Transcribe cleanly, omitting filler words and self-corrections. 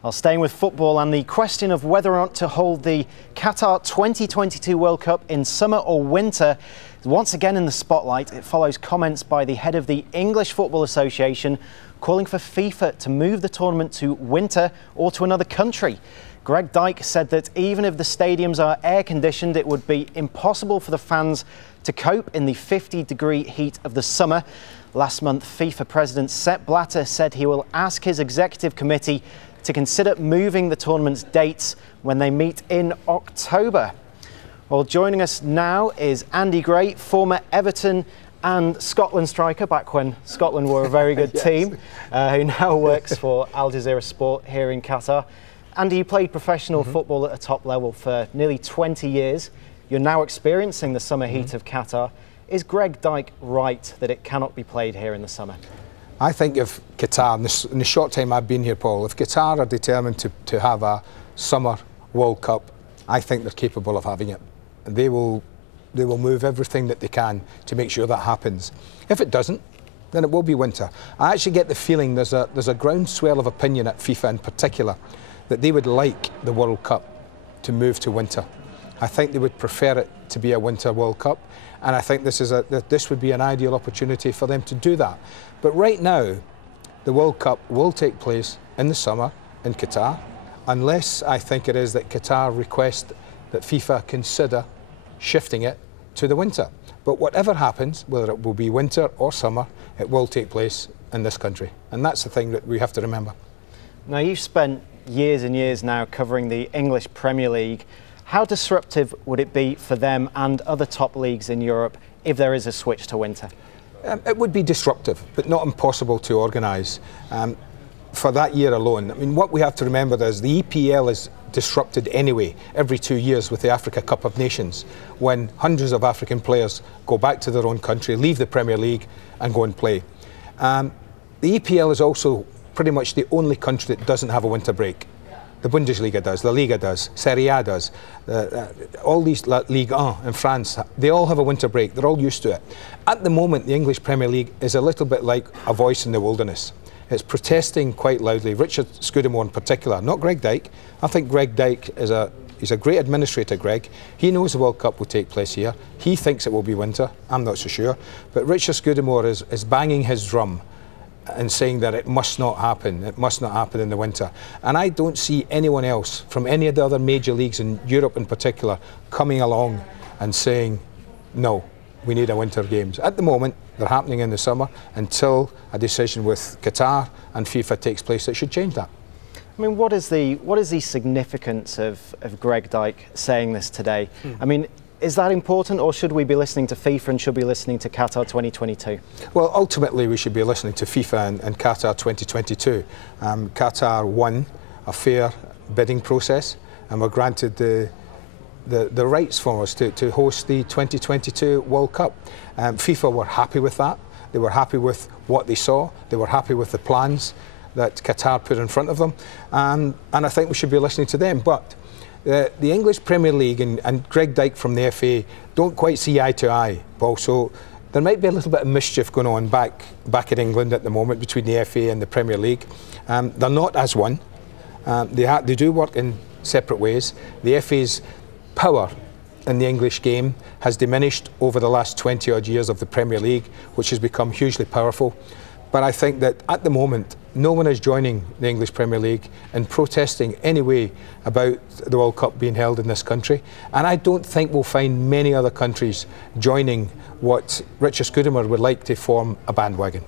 Well, staying with football and the question of whether or not to hold the Qatar 2022 World Cup in summer or winter is once again in the spotlight. It follows comments by the head of the English Football Association calling for FIFA to move the tournament to winter or to another country. Gulf.Dyke said that even if the stadiums are air-conditioned, it would be impossible for the fans to cope in the 50-degree heat of the summer. Last month, FIFA President Sepp Blatter said he will ask his executive committee to consider moving the tournament's dates when they meet in October. Well, joining us now is Andy Gray, former Everton and Scotland striker, back when Scotland were a very good yes. team, who now works for Jazeera Sport here in Qatar. Andy, you played professional football at a top level for nearly 20 years. You're now experiencing the summer heat of Qatar. Is Gulf.Dyke right that it cannot be played here in the summer? I think if Qatar, in the short time I've been here, Paul, if Qatar are determined to have a summer World Cup, I think they're capable of having it. They will move everything that they can to make sure that happens. If it doesn't, then it will be winter. I actually get the feeling there's a groundswell of opinion at FIFA in particular that they would like the World Cup to move to winter. I think they would prefer it to be a winter World Cup, and I think this would be an ideal opportunity for them to do that. But right now, the World Cup will take place in the summer in Qatar, unless I think it is that Qatar request that FIFA consider shifting it to the winter. But whatever happens, whether it will be winter or summer, it will take place in this country. And that's the thing that we have to remember. Now, you've spent years and years now covering the English Premier League. How disruptive would it be for them and other top leagues in Europe if there is a switch to winter? It would be disruptive, but not impossible to organise. For that year alone, I mean, what we have to remember is the EPL is disrupted anyway every 2 years with the Africa Cup of Nations, when hundreds of African players go back to their own country, leave the Premier League and go and play. The EPL is also pretty much the only country that doesn't have a winter break. The Bundesliga does, La Liga does, Serie A does, all these Ligue 1 in France, they all have a winter break, they're all used to it. At the moment, the English Premier League is a little bit like a voice in the wilderness. It's protesting quite loudly. Richard Scudamore in particular, not Gulf.Dyke. I think Gulf.Dyke he's a great administrator, Greg. He knows the World Cup will take place here. He thinks it will be winter, I'm not so sure. But Richard Scudamore is banging his drum and saying that it must not happen in the winter. And I don't see anyone else from any of the other major leagues in Europe in particular coming along and saying, no, we need a winter games. At the moment, they're happening in the summer until a decision with Qatar and FIFA takes place that should change that. I mean, what is the significance of Gulf.Dyke saying this today? I mean, is that important, or should we be listening to FIFA and should be listening to Qatar 2022? Well, ultimately we should be listening to FIFA and Qatar 2022. Qatar won a fair bidding process and were granted the rights for us to host the 2022 World Cup. FIFA were happy with that. They were happy with what they saw. They were happy with the plans that Qatar put in front of them. And I think we should be listening to them. But the English Premier League and Gulf.Dyke from the FA don't quite see eye to eye, Paul. So there might be a little bit of mischief going on back in England at the moment between the FA and the Premier League. They're not as one. They do work in separate ways. The FA's power in the English game has diminished over the last 20-odd years of the Premier League, which has become hugely powerful. But I think that at the moment, no one is joining the English Premier League in protesting anyway about the World Cup being held in this country. And I don't think we'll find many other countries joining what Richard Scudamore would like to form a bandwagon.